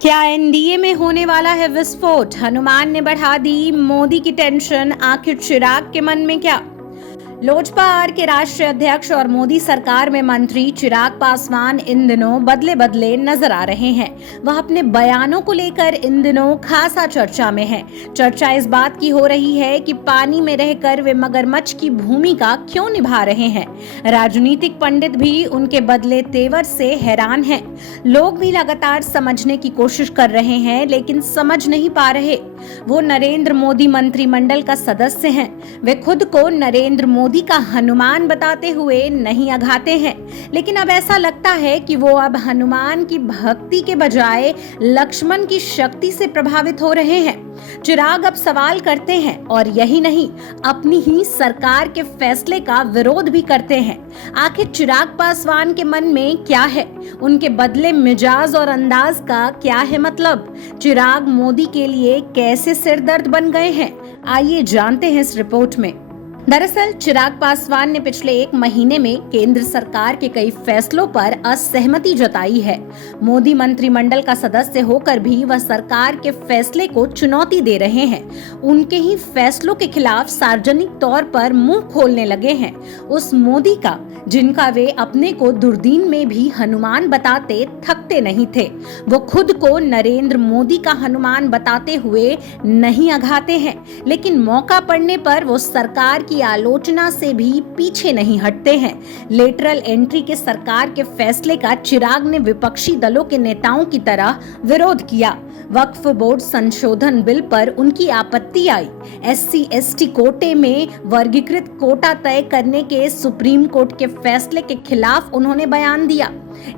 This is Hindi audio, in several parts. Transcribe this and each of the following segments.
क्या एनडीए में होने वाला है विस्फोट? हनुमान ने बढ़ा दी मोदी की टेंशन। आखिर चिराग के मन में क्या? लोजपा आर के राष्ट्रीय अध्यक्ष और मोदी सरकार में मंत्री चिराग पासवान इन दिनों बदले बदले नजर आ रहे हैं। वह अपने बयानों को लेकर इन दिनों खासा चर्चा में है। चर्चा इस बात की हो रही है कि पानी में रहकर वे मगरमच्छ की भूमिका क्यों निभा रहे हैं। राजनीतिक पंडित भी उनके बदले तेवर से हैरान हैं। लोग भी लगातार समझने की कोशिश कर रहे हैं, लेकिन समझ नहीं पा रहे। वो नरेंद्र मोदी मंत्रिमंडल का सदस्य हैं। वे खुद को नरेंद्र मोदी का हनुमान बताते हुए नहीं अघाते हैं, लेकिन अब ऐसा लगता है कि वो अब हनुमान की भक्ति के बजाय लक्ष्मण की शक्ति से प्रभावित हो रहे हैं। चिराग अब सवाल करते हैं और यही नहीं, अपनी ही सरकार के फैसले का विरोध भी करते हैं। आखिर चिराग पासवान के मन में क्या है? उनके बदले मिजाज और अंदाज का क्या है मतलब? चिराग मोदी के लिए कैसे सिरदर्द बन गए हैं? आइए जानते हैं इस रिपोर्ट में। दरअसल चिराग पासवान ने पिछले 1 महीने में केंद्र सरकार के कई फैसलों पर असहमति जताई है। मोदी मंत्रिमंडल का सदस्य होकर भी वह सरकार के फैसले को चुनौती दे रहे हैं। उनके ही फैसलों के खिलाफ सार्वजनिक तौर पर मुंह खोलने लगे हैं। उस मोदी का जिनका वे अपने को दुर्दीन में भी हनुमान बताते थकते नहीं थे, वो खुद को नरेंद्र मोदी का हनुमान बताते हुए नहीं अघाते हैं, लेकिन मौका पड़ने पर वो सरकार की आलोचना से भी पीछे नहीं हटते हैं। लेटरल एंट्री के सरकार के फैसले का चिराग ने विपक्षी दलों के नेताओं की तरह विरोध किया। वक्फ बोर्ड संशोधन बिल पर उनकी आपत्ति आई। SC/ST कोटे में वर्गीकृत कोटा तय करने के सुप्रीम कोर्ट के फैसले के खिलाफ उन्होंने बयान दिया।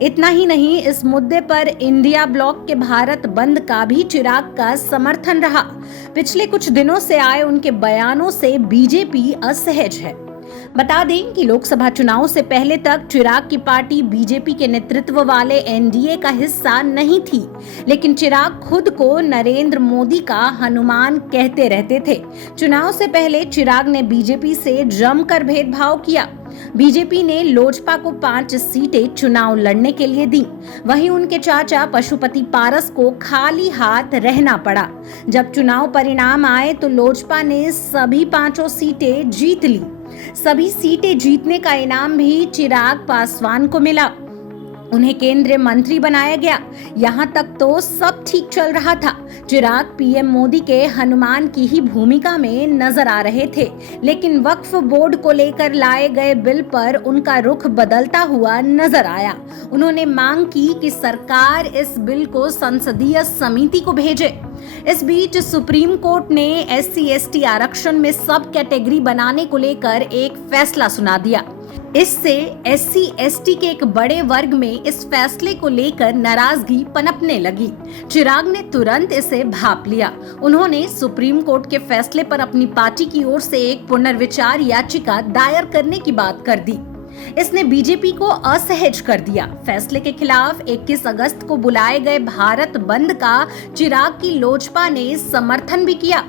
इतना ही नहीं, इस मुद्दे पर इंडिया ब्लॉक के भारत बंद का भी चिराग का समर्थन रहा। पिछले कुछ दिनों से आए उनके बयानों से बीजेपी असहज है। बता दें कि लोकसभा चुनाव से पहले तक चिराग की पार्टी बीजेपी के नेतृत्व वाले एनडीए का हिस्सा नहीं थी, लेकिन चिराग खुद को नरेंद्र मोदी का हनुमान कहते रहते थे। चुनाव से पहले चिराग ने बीजेपी से जमकर भेदभाव किया। बीजेपी ने लोजपा को 5 सीटें चुनाव लड़ने के लिए दी। वहीं उनके चाचा पशुपति पारस को खाली हाथ रहना पड़ा। जब चुनाव परिणाम आए तो लोजपा ने सभी 5 सीटें जीत ली। सभी सीटें जीतने का इनाम भी चिराग पासवान को मिला। उन्हें केंद्रीय मंत्री बनाया गया। यहाँ तक तो सब ठीक चल रहा था। चिराग पीएम मोदी के हनुमान की ही भूमिका में नजर आ रहे थे, लेकिन वक्फ बोर्ड को लेकर लाए गए बिल पर उनका रुख बदलता हुआ नजर आया। उन्होंने मांग की कि सरकार इस बिल को संसदीय समिति को भेजे। इस बीच सुप्रीम कोर्ट ने SC/ST आरक्षण में सब कैटेगरी बनाने को लेकर एक फैसला सुना दिया। इससे SC/ST के एक बड़े वर्ग में इस फैसले को लेकर नाराजगी पनपने लगी। चिराग ने तुरंत इसे भांप लिया। उन्होंने सुप्रीम कोर्ट के फैसले पर अपनी पार्टी की ओर से एक पुनर्विचार याचिका दायर करने की बात कर दी। इसने बीजेपी को असहज कर दिया। फैसले के खिलाफ 21 अगस्त को बुलाए गए भारत बंद का चिराग की लोजपा ने समर्थन भी किया।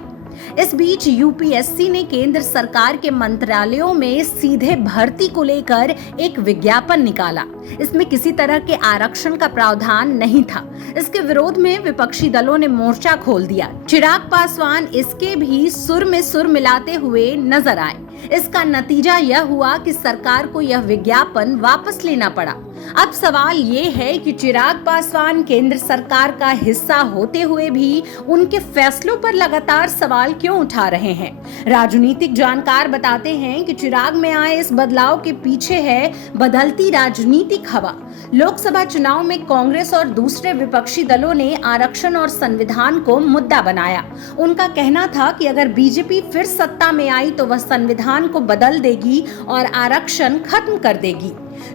इस बीच यूपीएससी ने केंद्र सरकार के मंत्रालयों में सीधे भर्ती को लेकर एक विज्ञापन निकाला। इसमें किसी तरह के आरक्षण का प्रावधान नहीं था। इसके विरोध में विपक्षी दलों ने मोर्चा खोल दिया। चिराग पासवान इसके भी सुर में सुर मिलाते हुए नजर आए। इसका नतीजा यह हुआ कि सरकार को यह विज्ञापन वापस लेना पड़ा। अब सवाल ये है कि चिराग पासवान केंद्र सरकार का हिस्सा होते हुए भी उनके फैसलों पर लगातार सवाल क्यों उठा रहे हैं। राजनीतिक जानकार बताते हैं कि चिराग में आए इस बदलाव के पीछे है बदलती राजनीतिक हवा। लोकसभा चुनाव में कांग्रेस और दूसरे विपक्षी दलों ने आरक्षण और संविधान को मुद्दा बनाया। उनका कहना था कि अगर बीजेपी फिर सत्ता में आई तो वह संविधान को बदल देगी और आरक्षण खत्म कर देगी।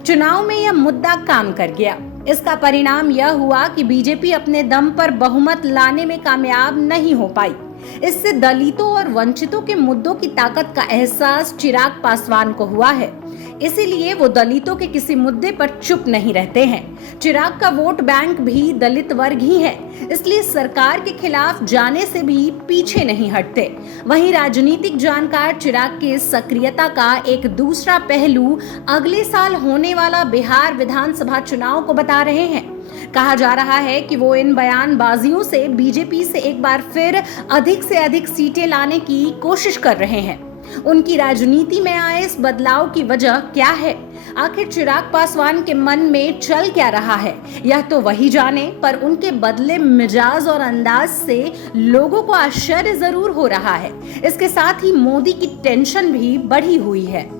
चुनाव में यह मुद्दा काम कर गया। इसका परिणाम यह हुआ कि बीजेपी अपने दम पर बहुमत लाने में कामयाब नहीं हो पाई। इससे दलितों और वंचितों के मुद्दों की ताकत का एहसास चिराग पासवान को हुआ है। इसीलिए वो दलितों के किसी मुद्दे पर चुप नहीं रहते हैं। चिराग का वोट बैंक भी दलित वर्ग ही है, इसलिए सरकार के खिलाफ जाने से भी पीछे नहीं हटते। वहीं राजनीतिक जानकार चिराग की इस सक्रियता का एक दूसरा पहलू अगले साल होने वाला बिहार विधानसभा चुनाव को बता रहे हैं। कहा जा रहा है कि वो इन बयानबाजियों से बीजेपी से एक बार फिर अधिक से अधिक सीटें लाने की कोशिश कर रहे हैं। उनकी राजनीति में आए इस बदलाव की वजह क्या है? आखिर चिराग पासवान के मन में चल क्या रहा है, यह तो वही जाने, पर उनके बदले मिजाज और अंदाज से लोगों को आश्चर्य जरूर हो रहा है। इसके साथ ही मोदी की टेंशन भी बढ़ी हुई है।